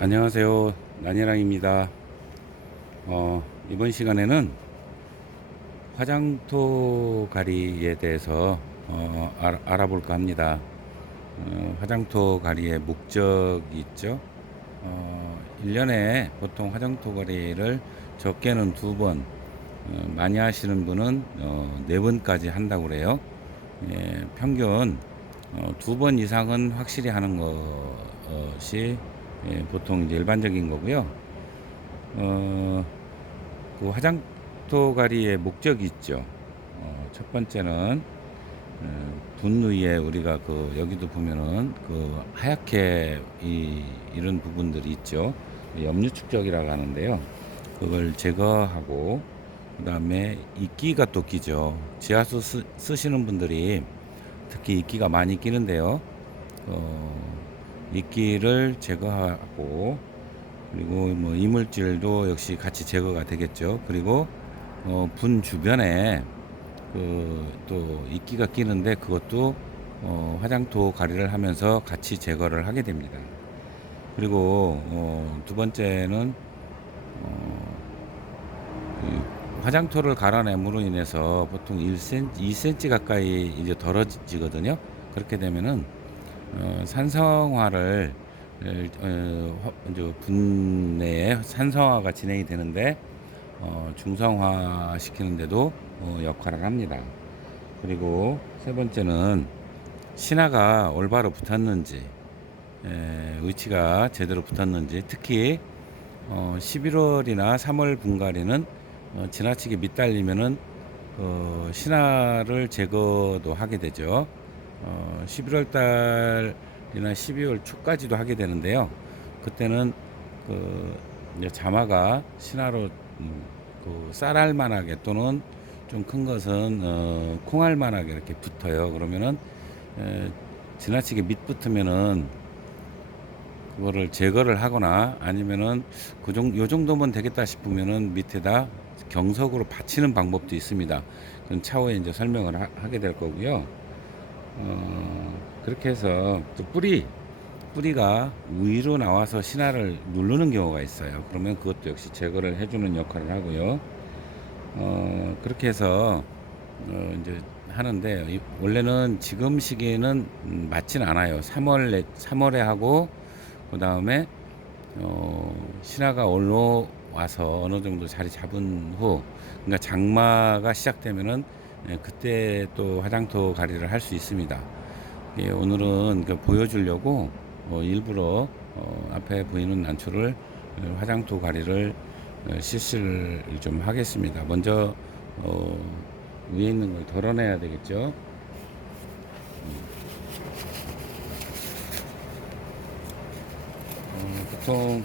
안녕하세요. 난이랑입니다. 어, 이번 시간에는 화장토 가리에 대해서 어, 알, 알아볼까 합니다. 어, 화장토 가리의 목적이 있죠. 어, 1년에 보통 화장토 가리를 적게는 두 번, 어, 많이 하시는 분은 어, 네 번까지 한다고 그래요. 예, 평균 어, 두번 이상은 확실히 하는 것이 예, 보통 이제 일반적인 거고요. 어, 그 화장토 가리의 목적이 있죠. 어, 첫 번째는 어, 분위에 우리가 그 여기도 보면은 그 하얗게 이 이런 부분들이 있죠. 염류 축적이라고 하는데요. 그걸 제거하고 그다음에 이끼가 또 끼죠. 지하수 쓰, 쓰시는 분들이 특히 이끼가 많이 끼는데요. 어, 이끼를 제거하고 그리고 뭐 이물질도 역시 같이 제거가 되겠죠. 그리고 어, 분 주변에 그 또 이끼가 끼는데 그것도 어, 화장토 가리를 하면서 같이 제거를 하게 됩니다. 그리고 어, 두 번째는 어, 이 화장토를 갈아냄으로 인해서 보통 1cm, 2cm 가까이 이제 덜어지거든요. 그렇게 되면은 어, 산성화를 어, 화- 이제 분내에 산성화가 진행이 되는데 어, 중성화 시키는데도 어, 역할을 합니다. 그리고 세 번째는 신화가 올바로 붙었는지 에, 위치가 제대로 붙었는지 특히 어, 11월이나 3월 분갈이는 어, 지나치게 밑달리면은 어, 신화를 제거도 하게 되죠. 어, 11월 달이나 12월 초까지도 하게 되는데요. 그때는 그 자마가 신화로 음, 그 쌀알 만하게 또는 좀 큰 것은 어, 콩알 만하게 이렇게 붙어요. 그러면은 에, 지나치게 밑 붙으면은 그거를 제거를 하거나 아니면은 그 정도 요 정도면 되겠다 싶으면은 밑에다 경석으로 받치는 방법도 있습니다. 그건 차후에 이제 설명을 하, 하게 될 거고요. 어, 그렇게 해서 또 뿌리 뿌리가 위로 나와서 신화를 누르는 경우가 있어요. 그러면 그것도 역시 제거를 해주는 역할을 하고요. 어, 그렇게 해서 어, 이제 하는데 이- 원래는 지금 시기에는 음, 맞진 않아요. 3월 내 3월에 하고 그 다음에 어, 신화가 올라와서 어느 정도 자리 잡은 후 그러니까 장마가 시작되면은 예, 그때 또 화장토 가리를 할 수 있습니다. 예, 오늘은 그 보여주려고 어, 일부러 어, 앞에 보이는 난초를 어, 화장토 가리를 어, 실시를 좀 하겠습니다. 먼저 어, 위에 있는 걸 덜어내야 되겠죠. 어, 보통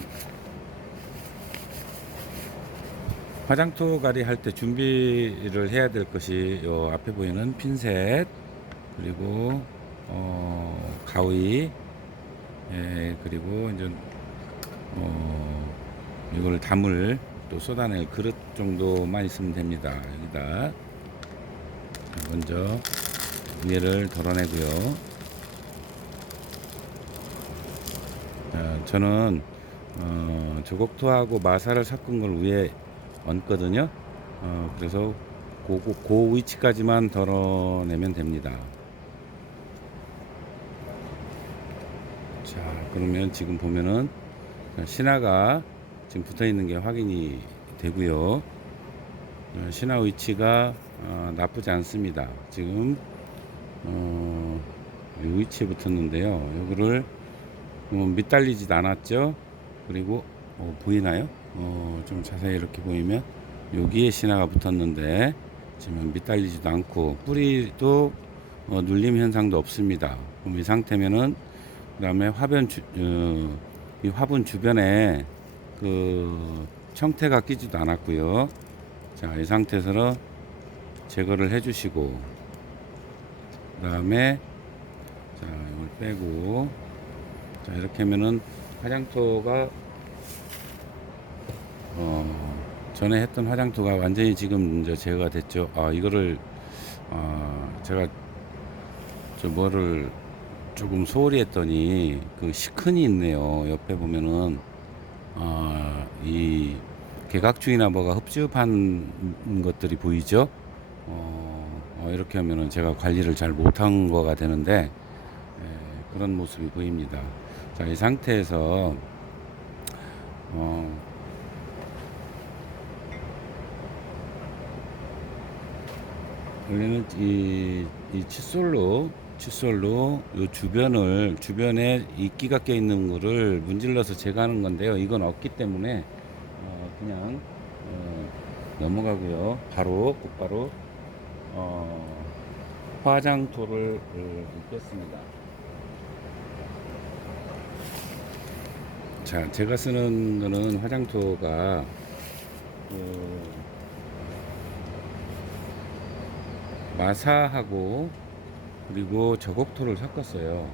화장토 가리 할 때 준비를 해야 될 것이 요 앞에 보이는 핀셋 그리고 어, 가위 예, 그리고 이제 어, 이걸 담을 또 쏟아낼 그릇 정도만 있으면 됩니다. 여기다 자, 먼저 위에를 덜어내고요. 자, 저는 어, 저곡토하고 마사를 섞은 걸 위에 얹거든요. 어, 그래서 그, 그, 그 위치까지만 덜어내면 됩니다. 자, 그러면 지금 보면은 신화가 지금 붙어 있는 게 확인이 되고요. 어, 신화 위치가 어, 나쁘지 않습니다. 지금 어, 이 위치에 붙었는데요. 여기를 어, 밑달리지도 않았죠. 그리고 어, 보이나요? 어, 좀 자세히 이렇게 보이면 여기에 신화가 붙었는데 지금 밑달리지도 않고 뿌리도 어, 눌림 현상도 없습니다. 그럼 이 상태면은 그다음에 화변 주, 어, 이 화분 주변에 그 청태가 끼지도 않았고요. 자, 이 상태에서 제거를 해주시고 그다음에 자 이걸 빼고 자 이렇게 하면은 화장토가 어 전에 했던 화장토가 완전히 지금 이제 제거가 됐죠. 아 이거를 아 제가 저 뭐를 조금 소홀히 했더니 그 시큰이 있네요. 옆에 보면은 어, 이 개각주의나 뭐가 흡집한 것들이 보이죠. 어, 어, 이렇게 하면은 제가 관리를 잘 못한 거가 되는데 예, 그런 모습이 보입니다. 자, 이 상태에서 어, 원래는 이, 이 칫솔로 칫솔로 요 주변을 주변에 이끼가 껴 있는 거를 문질러서 제거하는 건데요. 이건 없기 때문에 어, 그냥 어, 넘어가고요. 바로 곧바로 어, 화장토를 어, 붓겠습니다. 자, 제가 쓰는 거는 화장토가 그 마사하고 그리고 저곡토를 섞었어요.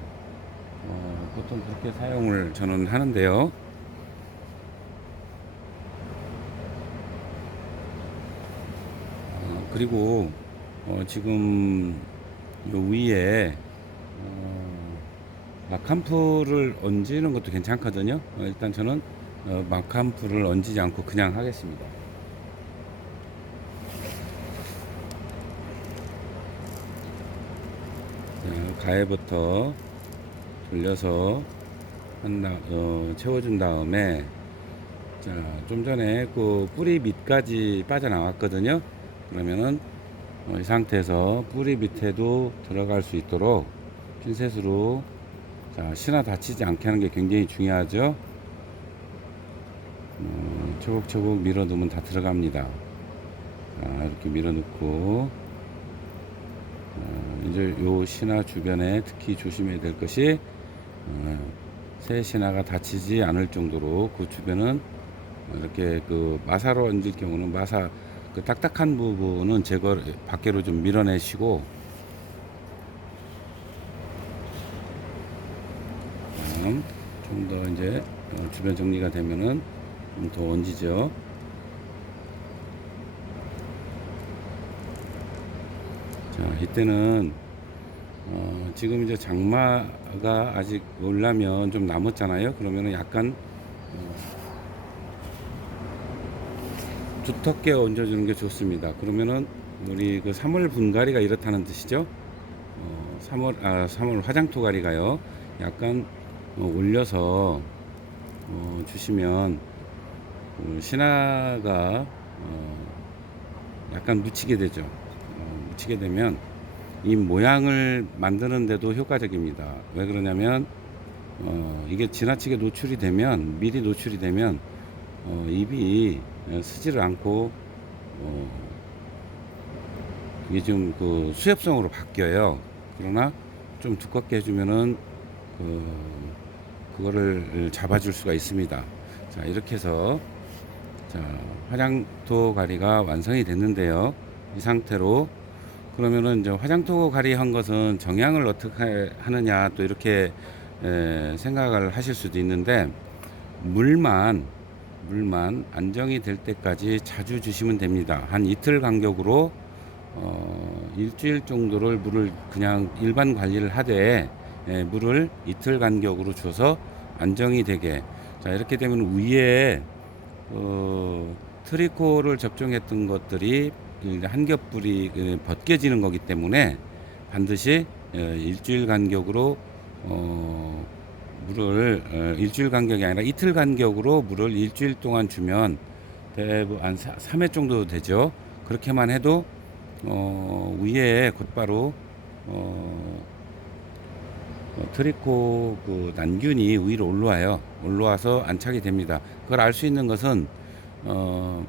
어, 보통 그렇게 사용을 저는 하는데요. 어, 그리고 어, 지금 요 위에 어, 마캄프를 얹는 것도 괜찮거든요. 어, 일단 저는 어, 마캄프를 얹지 않고 그냥 하겠습니다. 자, 가해부터 돌려서 한 다, 어, 채워준 다음에 자, 좀 전에 그 뿌리 밑까지 빠져나왔거든요. 그러면은 어, 이 상태에서 뿌리 밑에도 들어갈 수 있도록 핀셋으로 자, 신화 다치지 않게 하는 게 굉장히 중요하죠. 어, 초곡초곡 밀어두면 다 들어갑니다. 자, 이렇게 밀어 넣고 어, 이제 요 신화 주변에 특히 조심해야 될 것이 어, 새 신화가 다치지 않을 정도로 그 주변은 이렇게 그 마사로 얹을 경우는 마사 그 딱딱한 부분은 제거 밖으로 좀 밀어내시고 좀 더 이제 어, 주변 정리가 되면은 좀더 얹이죠. 자, 이때는 어, 지금 이제 장마가 아직 올라면 좀 남았잖아요. 그러면은 약간 어, 두텁게 얹어주는 게 좋습니다. 그러면은 우리 그 3월 분갈이가 이렇다는 뜻이죠. 어, 3월 아 3월 화장토가리가요. 약간 어, 올려서 어, 주시면 그 신화가 어, 약간 묻히게 되죠. 어, 묻히게 되면 이 모양을 만드는데도 효과적입니다. 왜 그러냐면 어, 이게 지나치게 노출이 되면 미리 노출이 되면 어, 잎이 어, 쓰지를 않고 어, 이게 좀 그 수엽성으로 바뀌어요. 그러나 좀 두껍게 해주면은 그 그거를 잡아줄 수가 있습니다. 자 이렇게 해서 자 화장토 가리가 완성이 됐는데요. 이 상태로 그러면은 이제 화장토 가리 한 것은 정향을 어떻게 하느냐 또 이렇게 에, 생각을 하실 수도 있는데 물만 물만 안정이 될 때까지 자주 주시면 됩니다. 한 이틀 간격으로 어, 일주일 정도를 물을 그냥 일반 관리를 하되 에, 물을 이틀 간격으로 줘서 안정이 되게 자 이렇게 되면 위에 어, 트리코를 접종했던 것들이 한 겹불이 그 벗겨지는 거기 때문에 반드시 어, 일주일 간격으로 어, 물을 어, 일주일 간격이 아니라 이틀 간격으로 물을 일주일 동안 주면 대부분 한 3회 정도 되죠. 그렇게만 해도 어, 위에 곧바로 어, 어, 트리코 그 난균이 위로 올라와요. 올라와서 안착이 됩니다. 그걸 알 수 있는 것은 어,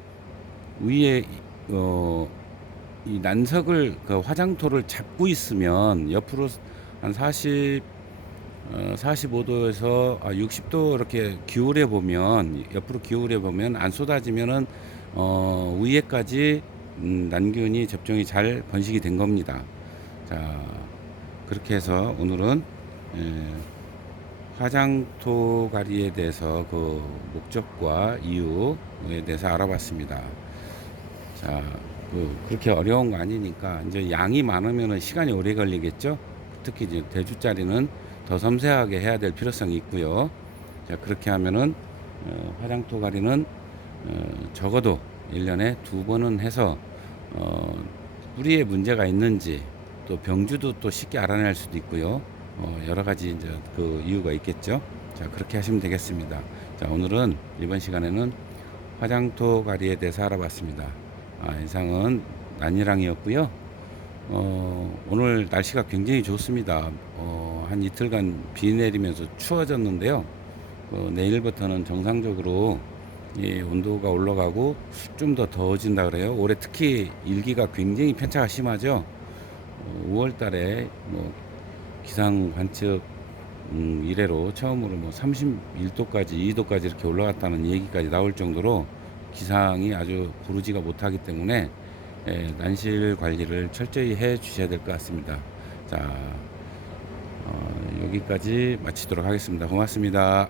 위에 어, 이 난석을 그 화장토를 잡고 있으면 옆으로 한 40, 어, 45도에서 아, 60도 이렇게 기울여 보면 옆으로 기울여 보면 안 쏟아지면은 어, 위에까지 음, 난균이 접종이 잘 번식이 된 겁니다. 자 그렇게 해서 오늘은 예, 화장토 가리에 대해서 그 목적과 이유에 대해서 알아봤습니다. 자, 그 그렇게 어려운 거 아니니까 이제 양이 많으면 시간이 오래 걸리겠죠. 특히 이제 대주짜리는 더 섬세하게 해야 될 필요성이 있고요. 자, 그렇게 하면은 어, 화장토 가리는 어, 적어도 1년에 두 번은 해서 어, 뿌리에 문제가 있는지 또 병주도 또 쉽게 알아낼 수도 있고요. 어, 여러 가지 이제 그 이유가 있겠죠. 자 그렇게 하시면 되겠습니다. 자 오늘은 이번 시간에는 화장토 가리에 대해서 알아봤습니다. 아, 이상은 난이랑이었고요. 어, 오늘 날씨가 굉장히 좋습니다. 어, 한 이틀간 비 내리면서 추워졌는데요. 어, 내일부터는 정상적으로 이 온도가 올라가고 좀 더 더워진다 그래요. 올해 특히 일기가 굉장히 편차가 심하죠. 어, 5월 달에 뭐 기상 관측 음, 이래로 처음으로 뭐 31도까지 2도까지 이렇게 올라갔다는 얘기까지 나올 정도로 기상이 아주 고르지가 못하기 때문에 예, 난실 관리를 철저히 해 주셔야 될 것 같습니다. 자, 어, 여기까지 마치도록 하겠습니다. 고맙습니다.